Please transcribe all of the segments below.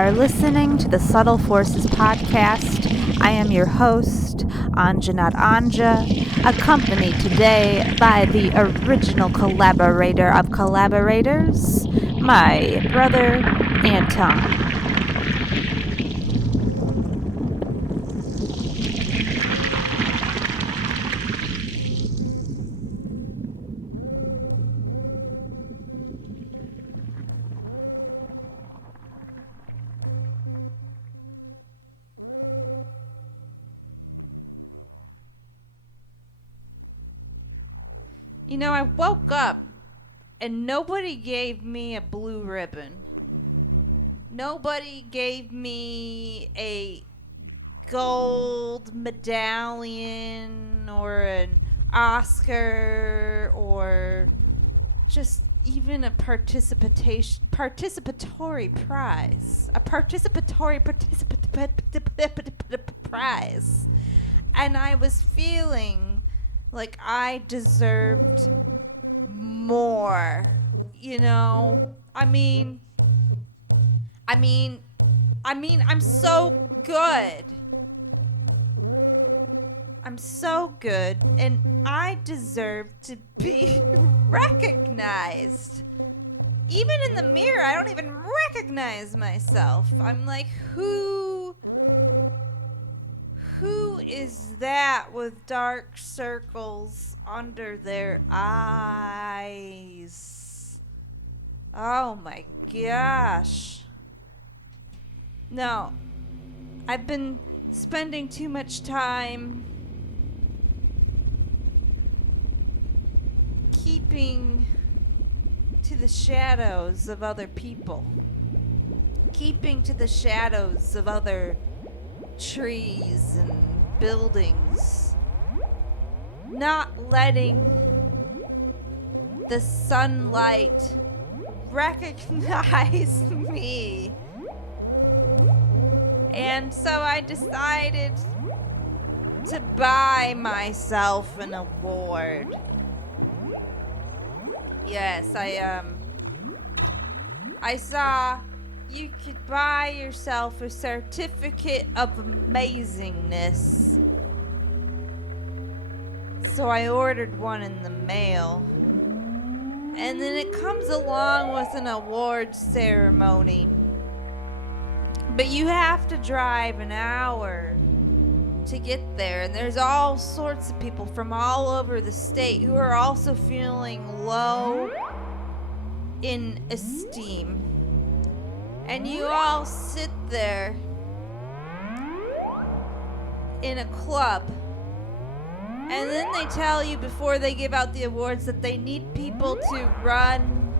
are listening to the Subtle Forces podcast. I am your host, Anja not Anja, accompanied today by the original collaborator of collaborators, my brother, Anton. You know, I woke up and nobody gave me a blue ribbon. Nobody gave me a gold medallion or an Oscar or just even a participatory prize. A participatory prize. And I was feeling like I deserved more, you know? I'm so good. I'm so good, and I deserve to be recognized. Even in the mirror, I don't even recognize myself. I'm like, who is that with dark circles under their eyes? Oh my gosh. No, I've been spending too much time keeping to the shadows of other people. Keeping to the shadows of other trees and buildings, not letting the sunlight recognize me. And so I decided to buy myself an award. Yes, I saw you could buy yourself a certificate of amazingness. So I ordered one in the mail. And then it comes along with an award ceremony. But you have to drive an hour to get there. And there's all sorts of people from all over the state who are also feeling low in esteem. And you all sit there in a club. And then they tell you before they give out the awards that they need people to run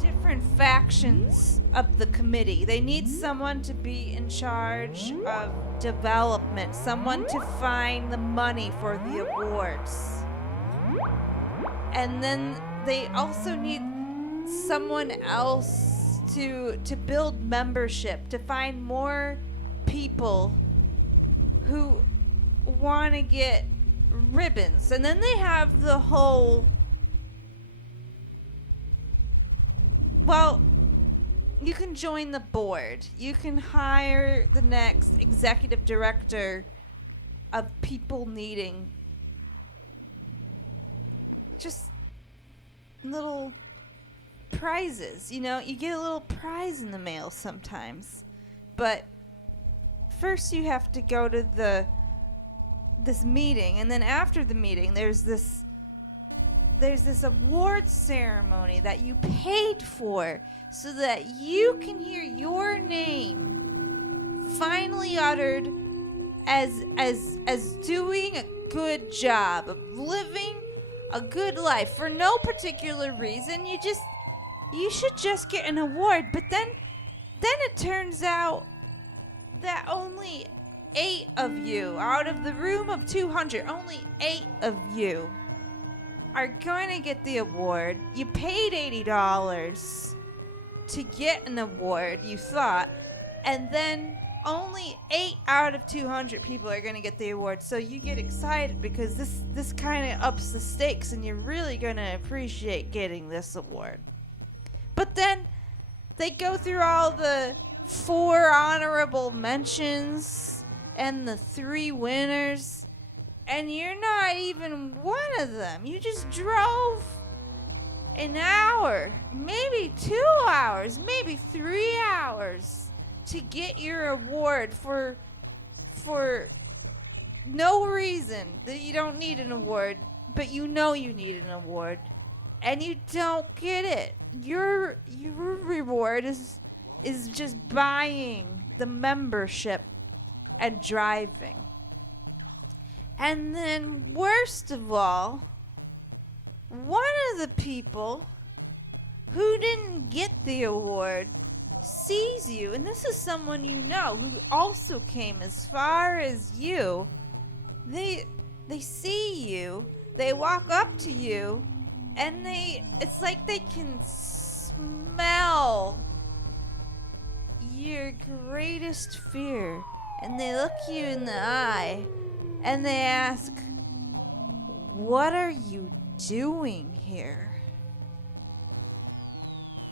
different factions of the committee. They need someone to be in charge of development, someone to find the money for the awards. And then they also need someone else to build membership, to find more people who want to get ribbons. And then they have the whole, well, you can join the board. You can hire the next executive director of people needing just little prizes. You know, you get a little prize in the mail sometimes. But first you have to go to this meeting, and then after the meeting there's this award ceremony that you paid for so that you can hear your name finally uttered as doing a good job of living a good life for no particular reason. You should just get an award. But then it turns out that only 8 of you out of the room of 200, only 8 of you are going to get the award. You paid $80 to get an award, you thought, and then only 8 out of 200 people are going to get the award. So you get excited because this kind of ups the stakes, and you're really going to appreciate getting this award. But then they go through all the 4 honorable mentions and the 3 winners, and you're not even one of them. You just drove an hour, maybe 2 hours, maybe 3 hours to get your award for no reason that you don't need an award, but you know you need an award, and you don't get it. Your reward is just buying the membership and driving. And then worst of all, one of the people who didn't get the award sees you, and this is someone you know who also came as far as you. They see you, they walk up to you, and it's like they can smell your greatest fear, and they look you in the eye and they ask, "What are you doing here?"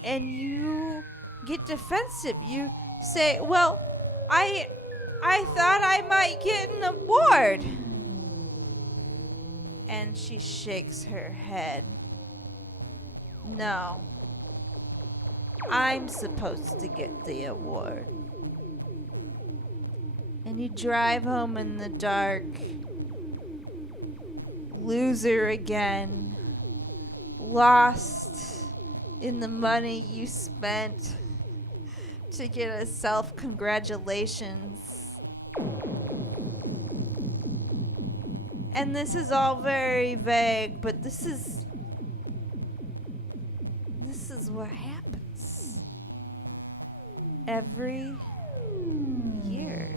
And you get defensive. You say, "Well, I thought I might get an award." And she shakes her head. "No, I'm supposed to get the award." And you drive home in the dark. Loser again. Lost in the money you spent to get a self-congratulations. And this is all very vague, but this is what happens every year.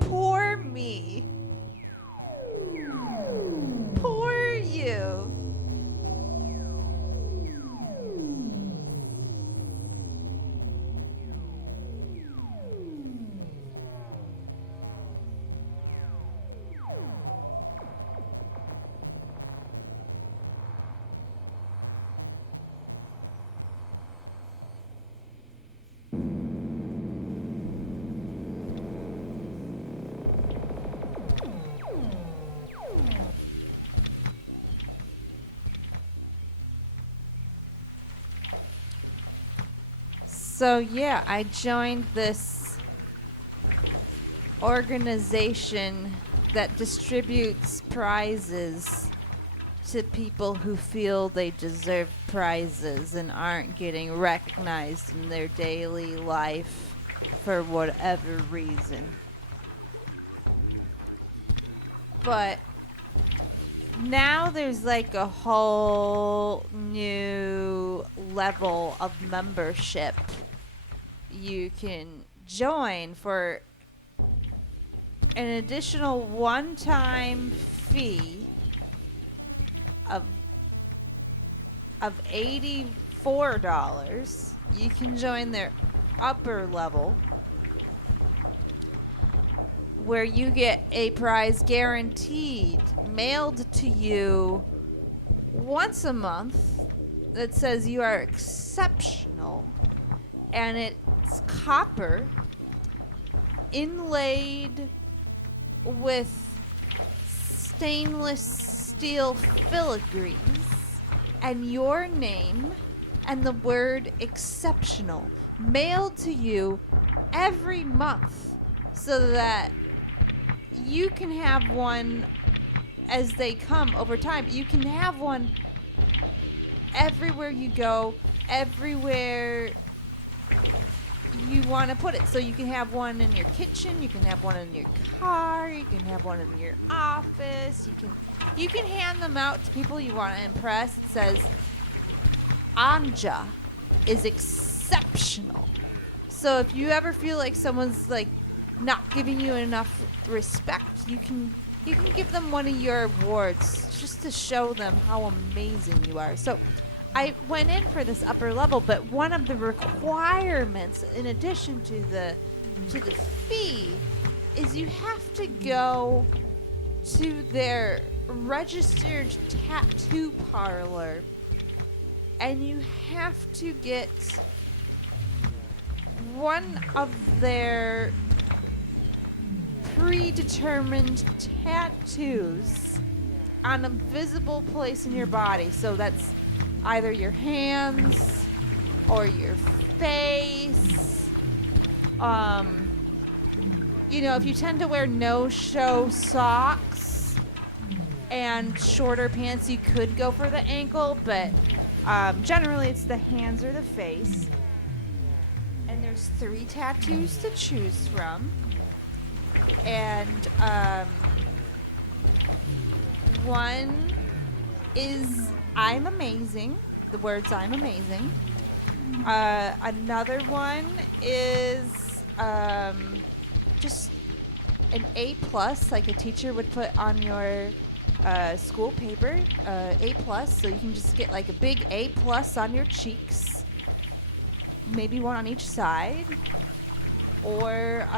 Poor me. Poor you. So yeah, I joined this organization that distributes prizes to people who feel they deserve prizes and aren't getting recognized in their daily life for whatever reason. But now there's like a whole new level of membership you can join for an additional one-time fee of $84. You can join their upper level, where you get a prize guaranteed mailed to you once a month that says you are exceptional, and it's copper inlaid with stainless steel filigrees and your name and the word exceptional mailed to you every month, so that you can have one as they come over time. You can have one everywhere you go, everywhere you want to put it. So you can have one in your kitchen, you can have one in your car, you can have one in your office. You can hand them out to people you want to impress. It says, "Anja is exceptional." So if you ever feel like someone's like not giving you enough respect, you can give them one of your awards just to show them how amazing you are. So I went in for this upper level, but one of the requirements, in addition to the fee, is you have to go to their registered tattoo parlor, and you have to get one of their predetermined tattoos on a visible place in your body. So that's either your hands or your face. If you tend to wear no-show socks and shorter pants, you could go for the ankle, but generally it's the hands or the face. And there's 3 tattoos to choose from. And one is I'm amazing, the words I'm amazing. Another one is just an A+, like a teacher would put on your school paper, A+, so you can just get like a big A+ on your cheeks, maybe one on each side. Or,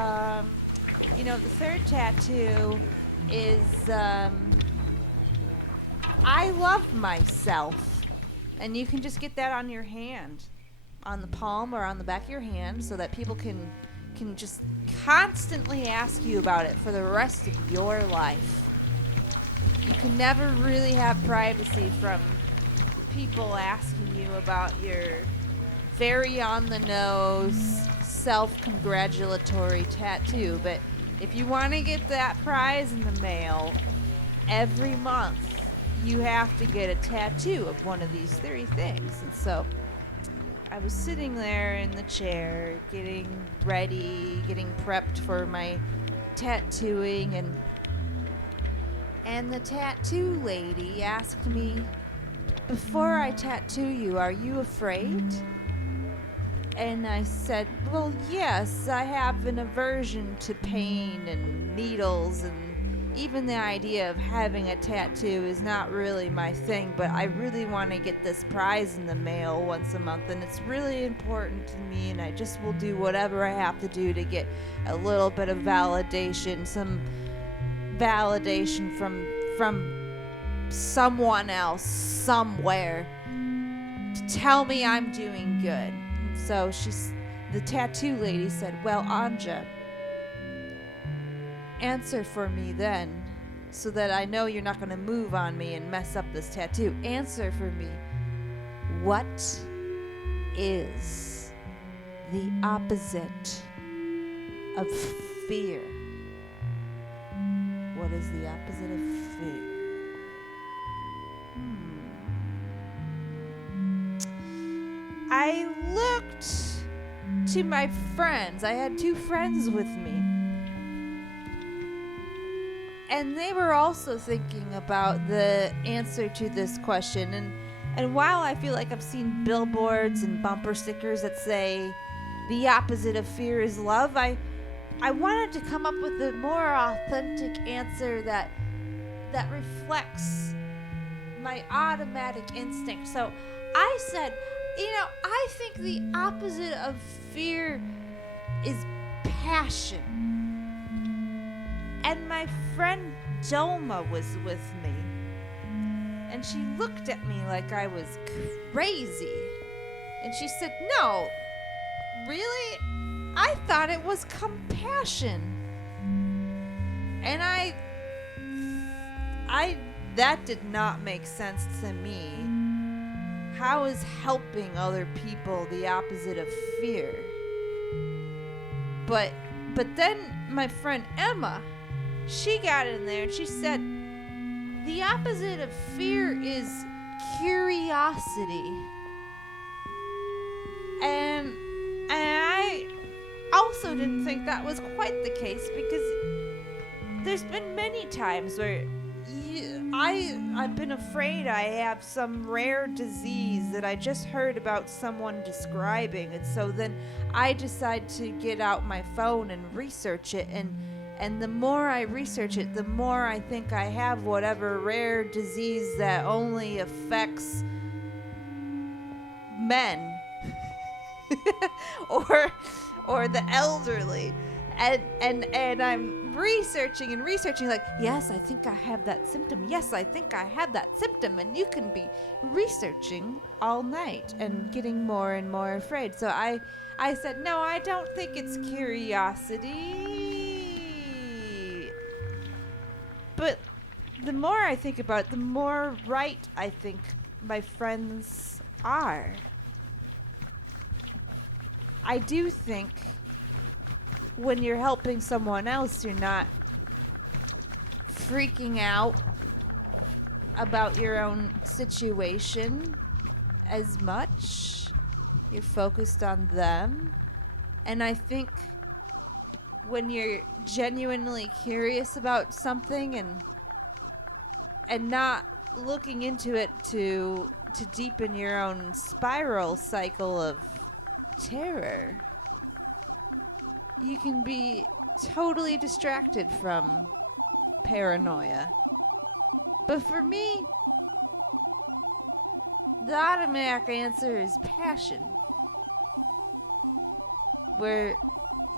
the third tattoo is I love myself, and you can just get that on your hand, on the palm or on the back of your hand, so that people can just constantly ask you about it for the rest of your life. You can never really have privacy from people asking you about your very on the nose, self-congratulatory tattoo. But if you want to get that prize in the mail, every month you have to get a tattoo of one of these 3 things. And so I was sitting there in the chair, getting ready, getting prepped for my tattooing, and the tattoo lady asked me, "Before I tattoo you, are you afraid?" And I said, "Well, yes, I have an aversion to pain and needles, and even the idea of having a tattoo is not really my thing, but I really want to get this prize in the mail once a month, and it's really important to me, and I just will do whatever I have to do to get a little bit of validation, some validation from someone else somewhere to tell me I'm doing good." And so the tattoo lady said, "Well, Anja, answer for me then, so that I know you're not going to move on me and mess up this tattoo. Answer for me. What is the opposite of fear?" What is the opposite of fear? I looked to my friends. I had 2 friends with me. And they were also thinking about the answer to this question. And while I feel like I've seen billboards and bumper stickers that say the opposite of fear is love, I wanted to come up with a more authentic answer that reflects my automatic instinct. So I said, I think the opposite of fear is passion. And my friend Doma was with me, and she looked at me like I was crazy. And she said, "No, really? I thought it was compassion." And that did not make sense to me. How is helping other people the opposite of fear? But then my friend Emma, she got in there and she said, the opposite of fear is curiosity. And I also didn't think that was quite the case, because there's been many times where I've been afraid I have some rare disease that I just heard about someone describing, and so then I decide to get out my phone and research it, and the more I research it, the more I think I have whatever rare disease that only affects men or the elderly, and I'm researching and researching, like, yes, I think I have that symptom. Yes, I think I have that symptom. And you can be researching all night and getting more and more afraid. So I said, no, I don't think it's curiosity. But the more I think about it, the more right I think my friends are. I do think when you're helping someone else, you're not freaking out about your own situation as much. You're focused on them. And I think when you're genuinely curious about something and not looking into it to deepen your own spiral cycle of terror, you can be totally distracted from paranoia. But for me, the automatic answer is passion, where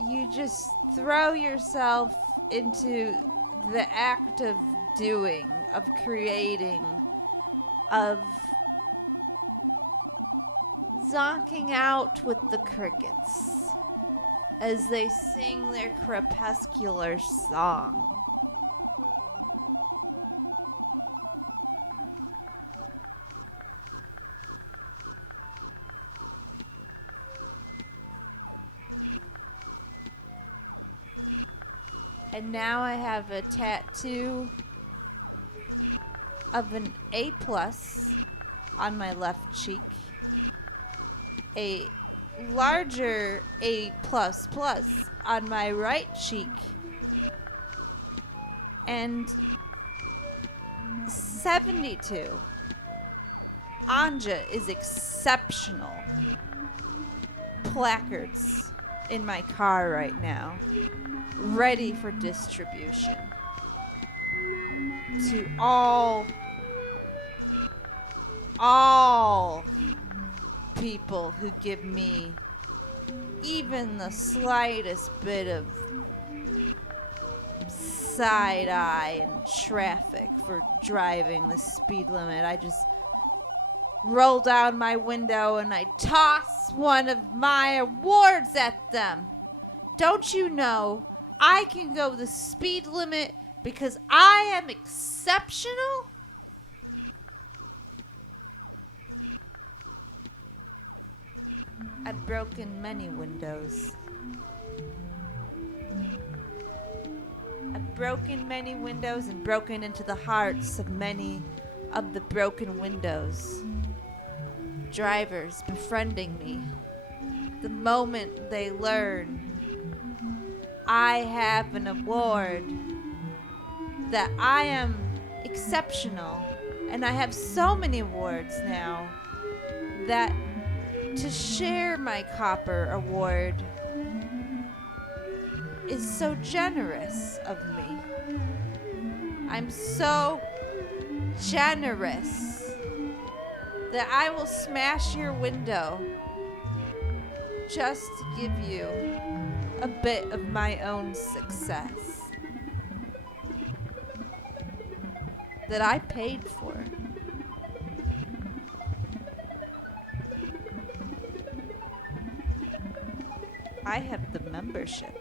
you just throw yourself into the act of doing, of creating, of zonking out with the crickets as they sing their crepuscular song. And now I have a tattoo of an A+ on my left cheek, a larger A++ on my right cheek, and 72. Anja is exceptional placards in my car right now, ready for distribution to all people who give me even the slightest bit of side eye in traffic for driving the speed limit. I just roll down my window and I toss one of my awards at them. Don't you know I can go the speed limit because I am exceptional? I've broken many windows. I've broken many windows and broken into the hearts of many of the broken windows. Drivers befriending me. The moment they learn I have an award, that I am exceptional, and I have so many awards now that to share my copper award is so generous of me. I'm so generous that I will smash your window just to give you a bit of my own success that I paid for. I have the membership.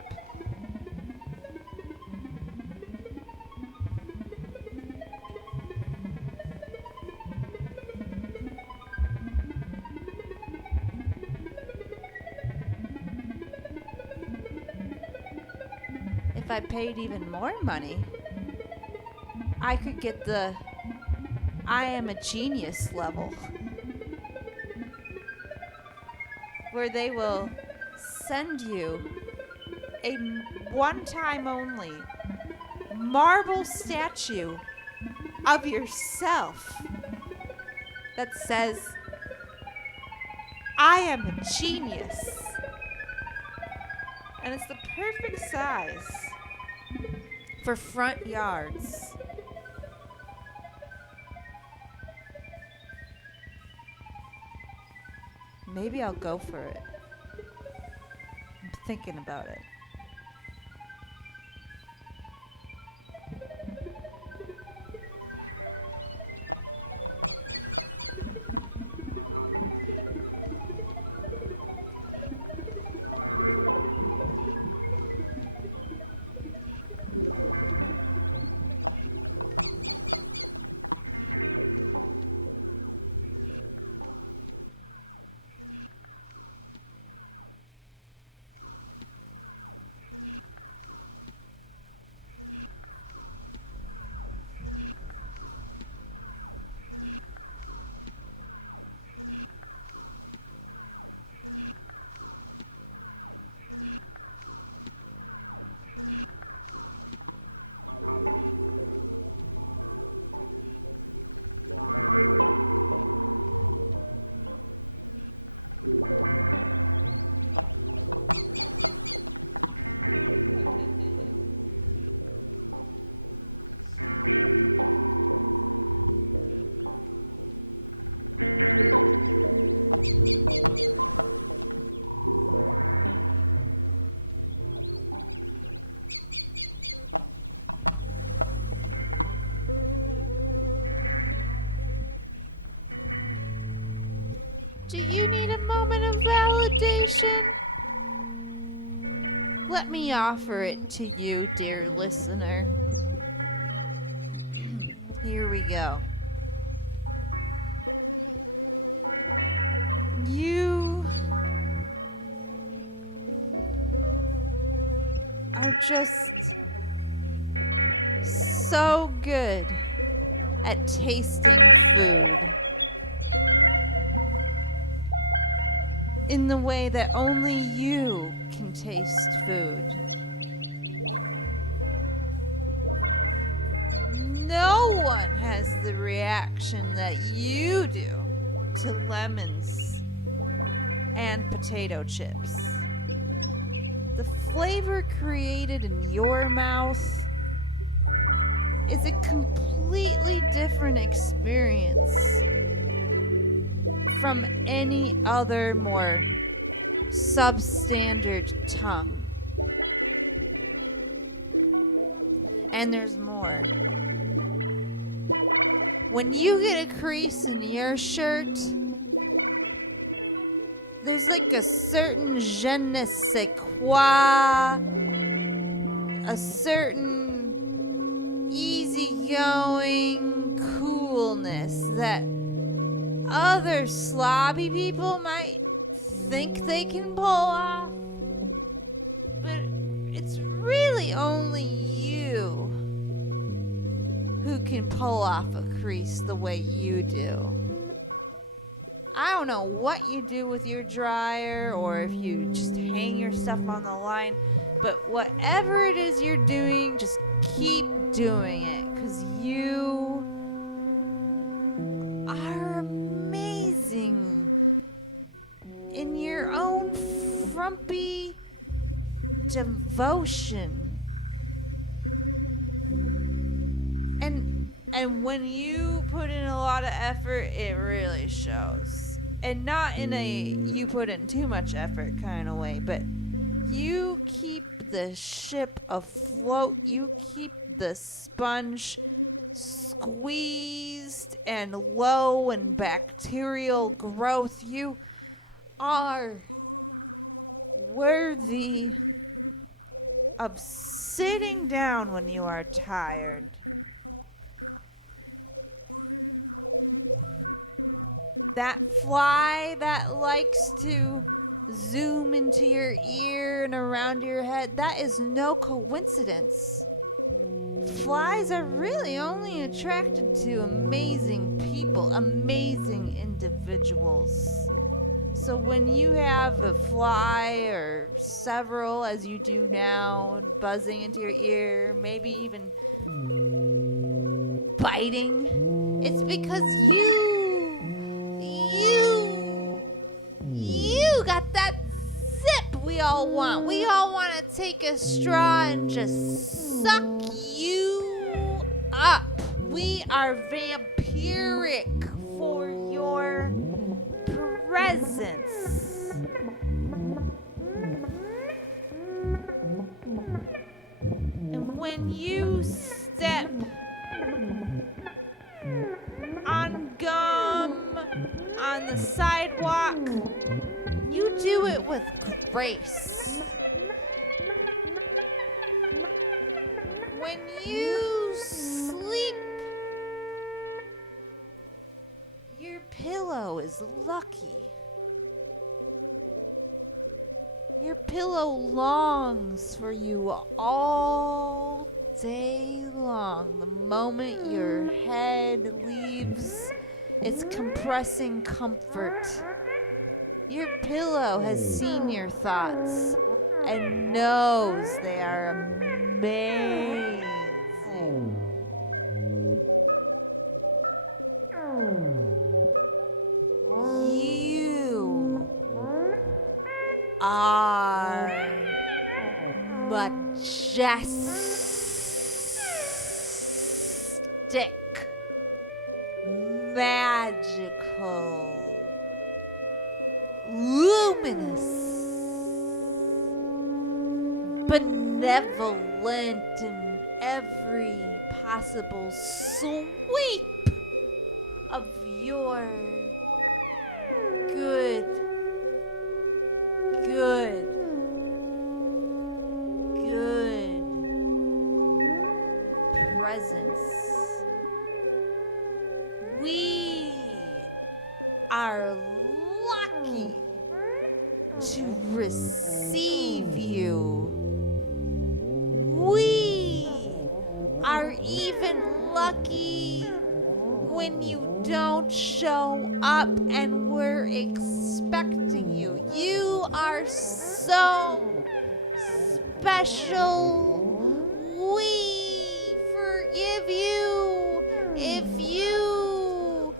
If I paid even more money, I could get the I am a genius level, where they will send you a one-time only marble statue of yourself that says, I am a genius. And it's the perfect size for front yards. Maybe I'll go for it. I'm thinking about it. Do you need a moment of validation? Let me offer it to you, dear listener. Here we go. You are just so good at tasting food in the way that only you can taste food. No one has the reaction that you do to lemons and potato chips. The flavor created in your mouth is a completely different experience from any other more substandard tongue. And there's more. When you get a crease in your shirt, there's like a certain je ne sais quoi, a certain easygoing coolness that other slobby people might think they can pull off. But it's really only you who can pull off a crease the way you do. I don't know what you do with your dryer or if you just hang your stuff on the line, but whatever it is you're doing, just keep doing it, because you are amazing in your own frumpy devotion. And when you put in a lot of effort, it really shows. And not in a you put in too much effort kind of way, but you keep the ship afloat. You keep the sponge squeezed and low in bacterial growth. You are worthy of sitting down when you are tired. That fly that likes to zoom into your ear and around your head, that is no coincidence. Flies are really only attracted to amazing people, amazing individuals. So when you have a fly or several, as you do now, buzzing into your ear, maybe even biting, it's because you got that zip we all want. We all want to take a straw and just suck you up. We are vampiric for your presence. And when you step on gum on the sidewalk, you do it with grace. When you sleep, your pillow is lucky. Your pillow longs for you all day long. The moment your head leaves its compressing comfort, your pillow has seen your thoughts and knows they are amazing. You are majestic, magical, luminous, benevolent in every possible sweep of your good good, good, good presence. We are lucky to receive you. We are even lucky when you don't show up and we're expecting you. You are so special. We forgive you if you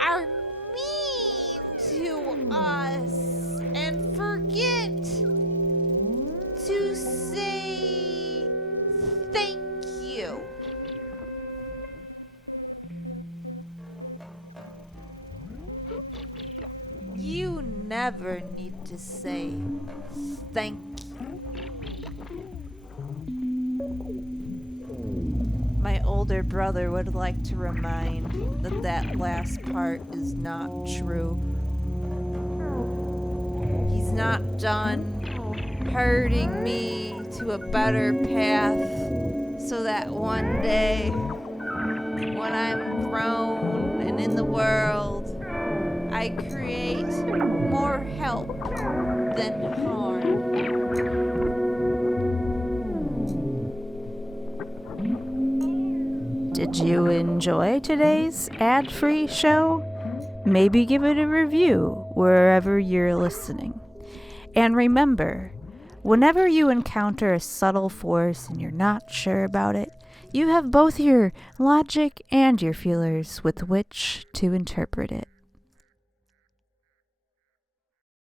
are mean to us and forget to say thank you. You never need to say thank you. My older brother would like to remind that last part is not true. He's not done hurting me to a better path so that one day when I'm grown and in the world, I create more help than harm. Did you enjoy today's ad-free show? Maybe give it a review wherever you're listening. And remember, whenever you encounter a subtle force and you're not sure about it, you have both your logic and your feelers with which to interpret it.